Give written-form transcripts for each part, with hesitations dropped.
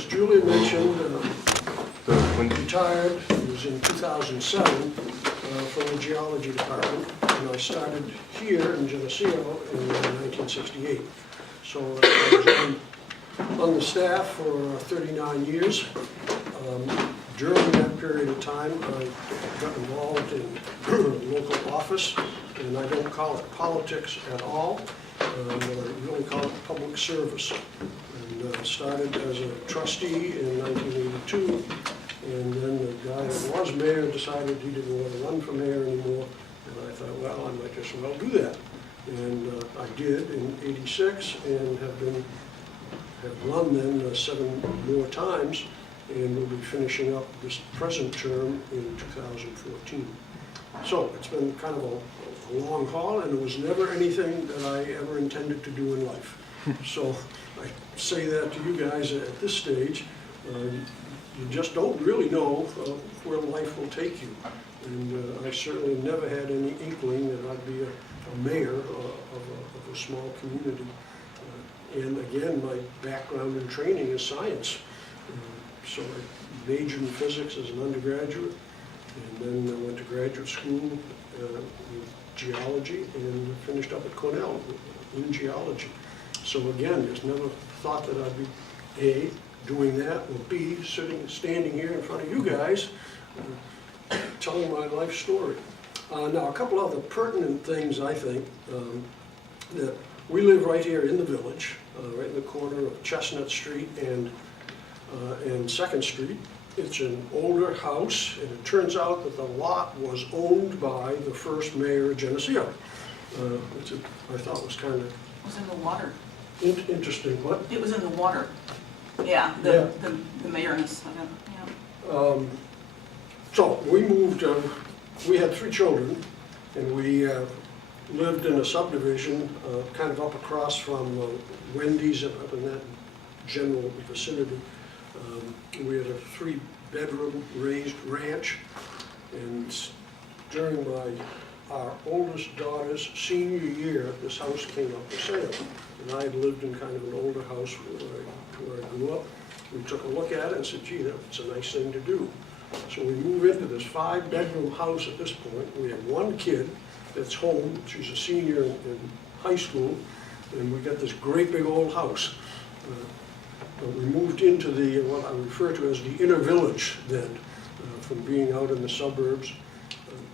as Julia mentioned, retired, it was in 2007 from the geology department, and I started here in Geneseo in 1968. So I was on the staff for 39 years. During that period of time, I got involved in local office, and I don't call it politics at all. I really call it public service. And started as a trustee in 1982, and then the guy that was mayor decided he didn't want to run for mayor anymore, and I thought, well, I might just well do that. And I did in '86, and have run then 7 more times, and we'll be finishing up this present term in 2014. So it's been kind of a long haul, and it was never anything that I ever intended to do in life. So I say that to you guys at this stage. You just don't really know where life will take you. And I certainly never had any inkling that I'd be a mayor of a small community. And again, my background and training is science. So I majored in physics as an undergraduate, and then I went to graduate school with geology and finished up at Cornell in geology. So again, just never thought that I'd be A, doing that, or B, standing here in front of you guys, telling my life story. Now, a couple other pertinent things, I think, that we live right here in the village, right in the corner of Chestnut Street and 2nd Street. It's an older house, and it turns out that the lot was owned by the first mayor of Geneseo. Which I thought was kind of... It was in the water. Interesting. What? It was in the water. Yeah, the mayor's. Yeah. So we moved, we had 3 children, and we lived in a subdivision kind of up across from Wendy's, up in that general vicinity. We had a 3-bedroom raised ranch, and during our oldest daughter's senior year, this house came up for sale. And I had lived in kind of an older house where I grew up. We took a look at it and said, gee, that's a nice thing to do. So we move into this 5-bedroom house at this point. We have 1 kid that's home. She's a senior in high school, and we got this great big old house. We moved into what I refer to as the inner village then, from being out in the suburbs.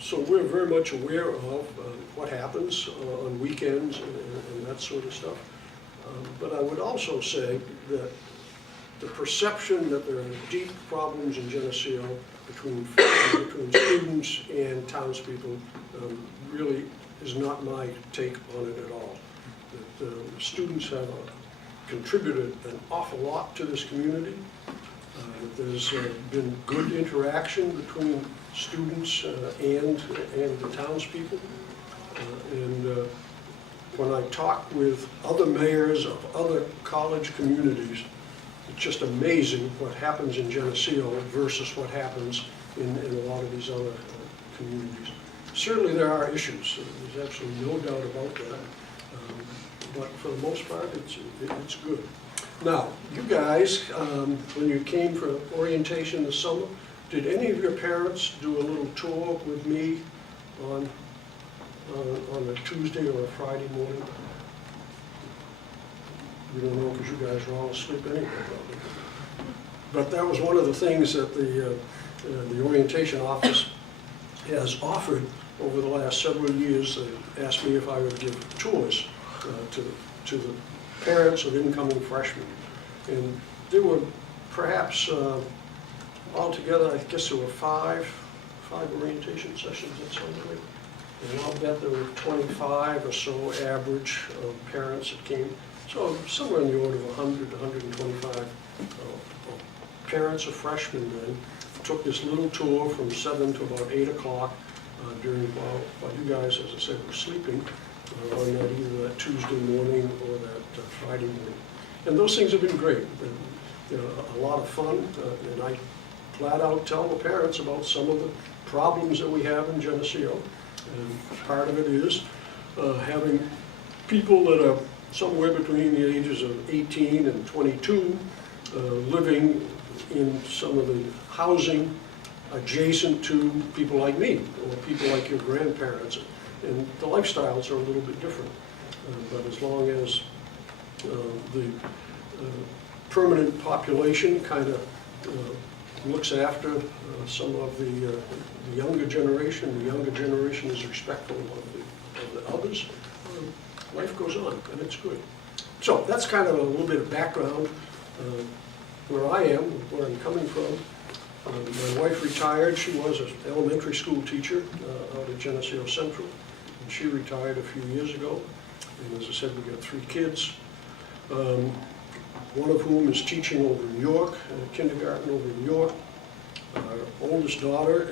So we're very much aware of what happens on weekends and that sort of stuff. But I would also say that the perception that there are deep problems in Geneseo between students and townspeople really is not my take on it at all. That students have contributed an awful lot to this community. There's been good interaction between students and the townspeople. And when I talk with other mayors of other college communities, it's just amazing what happens in Geneseo versus what happens in a lot of these other communities. Certainly there are issues. There's absolutely no doubt about that. But for the most part, it's good. Now, you guys, when you came for orientation this summer, did any of your parents do a little tour with me on a Tuesday or a Friday morning? We don't know because you guys were all asleep anyway. But that was one of the things that the orientation office has offered over the last several years. They asked me if I would give tours to the parents of incoming freshmen. And there were perhaps altogether, I guess there were five orientation sessions at some point. And I'll bet there were 25 or so average parents that came. So somewhere in the order of 100 to 125 parents of freshmen then took this little tour from 7 to about 8 o'clock while you guys, as I said, were sleeping on either that Tuesday morning or that Friday morning. And those things have been great. And, a lot of fun, and I flat out tell the parents about some of the problems that we have in Geneseo. And part of it is having people that are somewhere between the ages of 18 and 22 living in some of the housing adjacent to people like me, or people like your grandparents. And the lifestyles are a little bit different. But as long as the permanent population kind of looks after some of the younger generation is respectful of the others, life goes on, and it's good. So that's kind of a little bit of background where I am, where I'm coming from. My wife retired. She was an elementary school teacher out at Geneseo Central, and she retired a few years ago. And as I said, we got 3 kids, one of whom is teaching over in York, kindergarten over in York. Our oldest daughter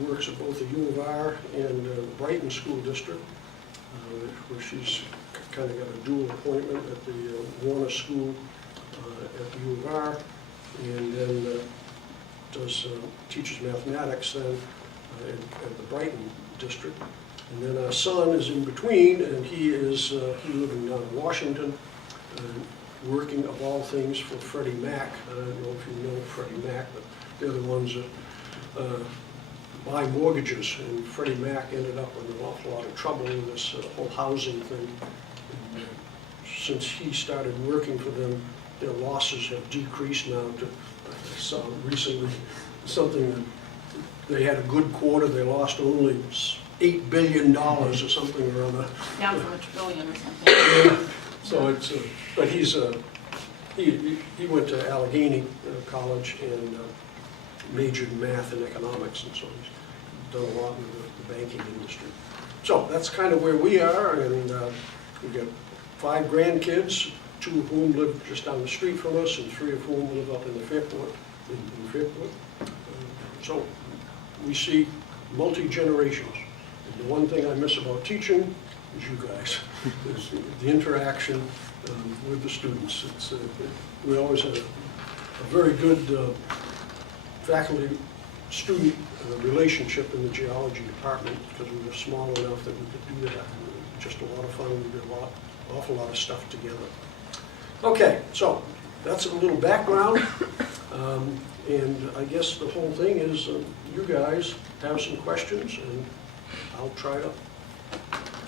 works at both the U of R and the Brighton School District, where she's kind of got a dual appointment at the Warner School at the U of R, and then teaches mathematics then at the Brighton District. And then our son is in between, and he living down in Washington, working of all things for Freddie Mac. I don't know if you know Freddie Mac, but they're the ones that buy mortgages, and Freddie Mac ended up in an awful lot of trouble with this whole housing thing. And, since he started working for them, their losses have decreased now to, I saw recently something that they had a good quarter, they lost only $8 billion or something or other. Down from $1 trillion or something. Yeah. So it's, but he went to Allegheny College and majored in math and economics, and so he's done a lot in the banking industry. So that's kind of where we are, and we've got 5 grandkids, 2 of whom live just down the street from us, and 3 of whom live up in the Fairport. So we see multi-generations. And the one thing I miss about teaching is you guys, is the interaction with the students. We always had a very good faculty-student relationship in the geology department, because we were small enough that we could do that. Just a lot of fun. We did an awful lot of stuff together. Okay, so that's a little background. And I guess the whole thing is you guys have some questions, and I'll try to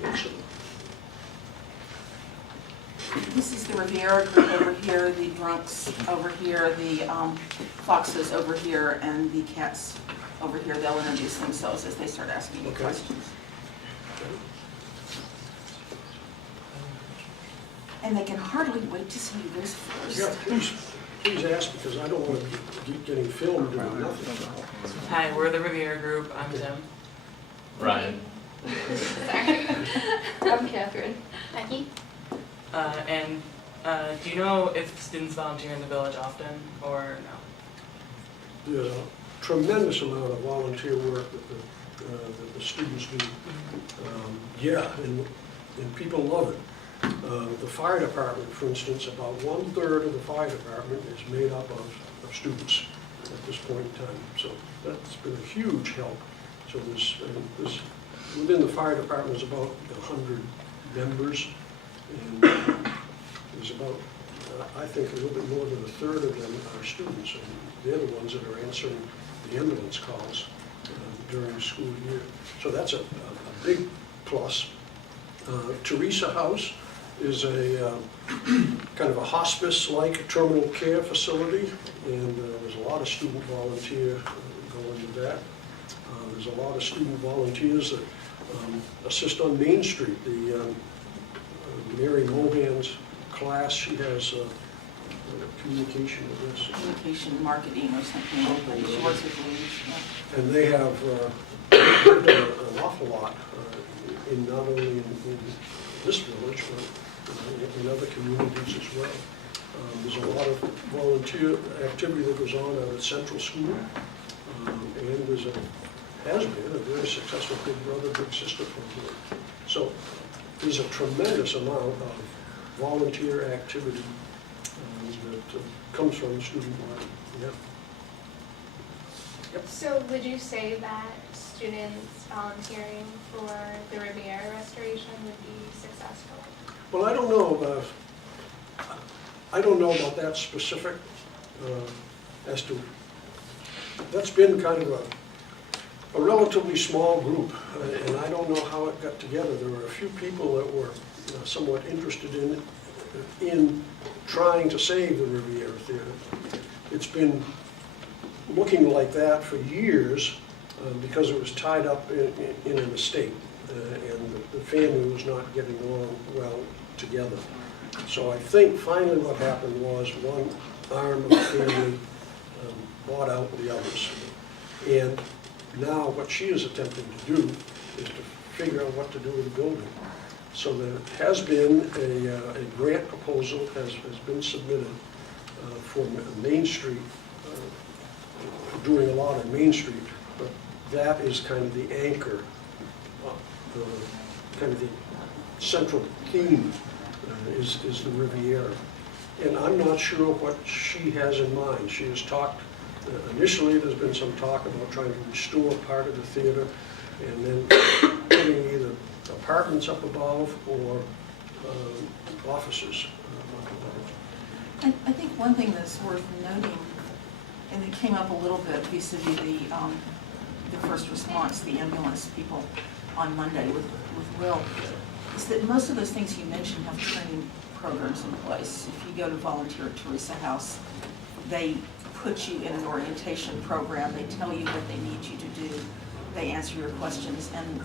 answer them. This is the Riviera group over here, the drunks over here, the foxes over here, and the cats over here. They'll introduce themselves as they start asking you Okay. questions. And they can hardly wait to see you guys first. Yeah, please ask, because I don't want to keep getting filmed doing nothing. Hi, we're the Riviera Group. I'm Tim. Ryan. I'm Catherine. Becky. Do you know if students volunteer in the village often or no? There's a tremendous amount of volunteer work that the students do. Yeah, and people love it. The fire department, for instance, about 1/3 of the fire department is made up of students at this point in time. So that's been a huge help. So there's within the fire department is about 100 members, and there's about, I think, a little bit more than 1/3 of them are students, and they're the ones that are answering the ambulance calls during the school year. So that's a big plus. Teresa House is a kind of a hospice-like terminal care facility, and there's a lot of student volunteer going to that. There's a lot of student volunteers that assist on Main Street. The Mary Mohan's class, she has communication with this. Communication, marketing, or something like that. She works with leaders. Yeah. And they have done an awful lot in not only in this village, but in other communities as well. There's a lot of volunteer activity that goes on at Central School, and has been a very successful Big Brother, Big Sister program. So there's a tremendous amount of volunteer activity that comes from the student body. Yeah. So would you say that students volunteering for the Riviera restoration would be successful? Well, I don't know about that specific as to, that's been kind of a relatively small group, and I don't know how it got together. There were a few people that were somewhat interested in trying to save the Riviera Theater. It's been looking like that for years because it was tied up in an estate, and the family was not getting along well together. So I think finally what happened was one arm of the family bought out the others. And now what she is attempting to do is to figure out what to do with the building. So there has been a grant proposal has been submitted for Main Street, doing a lot on Main Street, but that is kind of the anchor, kind of the central theme is the Riviera. And I'm not sure what she has in mind. She has talked, initially there's been some talk about trying to restore part of the theater and then putting either apartments up above or offices up above. I think one thing that's worth noting, and it came up a little bit vis-a-vis the first response, the ambulance people on Monday with Will, is that most of those things you mentioned have training programs in place. If you go to volunteer at Teresa House, they put you in an orientation program. They tell you what they need you to do. They answer your questions, and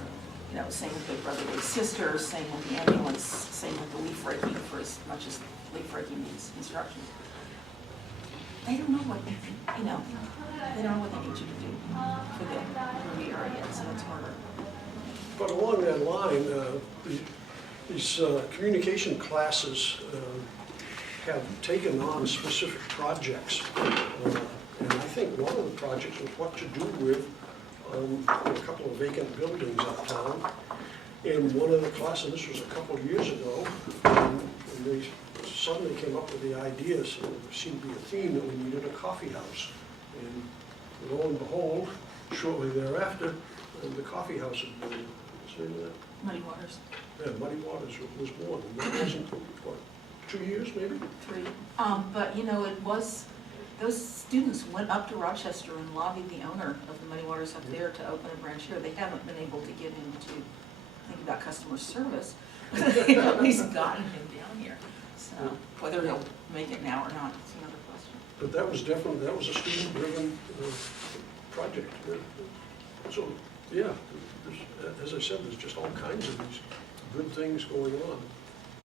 you know, same with Big Brother Big Sister, same with the ambulance, same with the leaf raking, for as much as leaf raking needs instructions. They don't know what they don't know what they need you to do for the Riviera yet, so it's harder. But along that line, these communication classes have taken on specific projects. And I think one of the projects was what to do with a couple of vacant buildings uptown. And one of the classes, this was a couple of years ago, and they suddenly came up with the idea, so there seemed to be a theme that we needed a coffee house. And lo and behold, shortly thereafter, the coffee house was born. What's the name of that? Muddy Waters. Yeah, Muddy Waters was born. And that wasn't, what, 2 years maybe? 3. But you know, it was, those students went up to Rochester and lobbied the owner of the Muddy Waters up there to open a branch here. They haven't been able to get him to think about customer service, but they've at least gotten him down here. So whether he'll make it now or not, it's another question. But that was definitely, that was a student-driven project. So, yeah, as I said, there's just all kinds of these good things going on.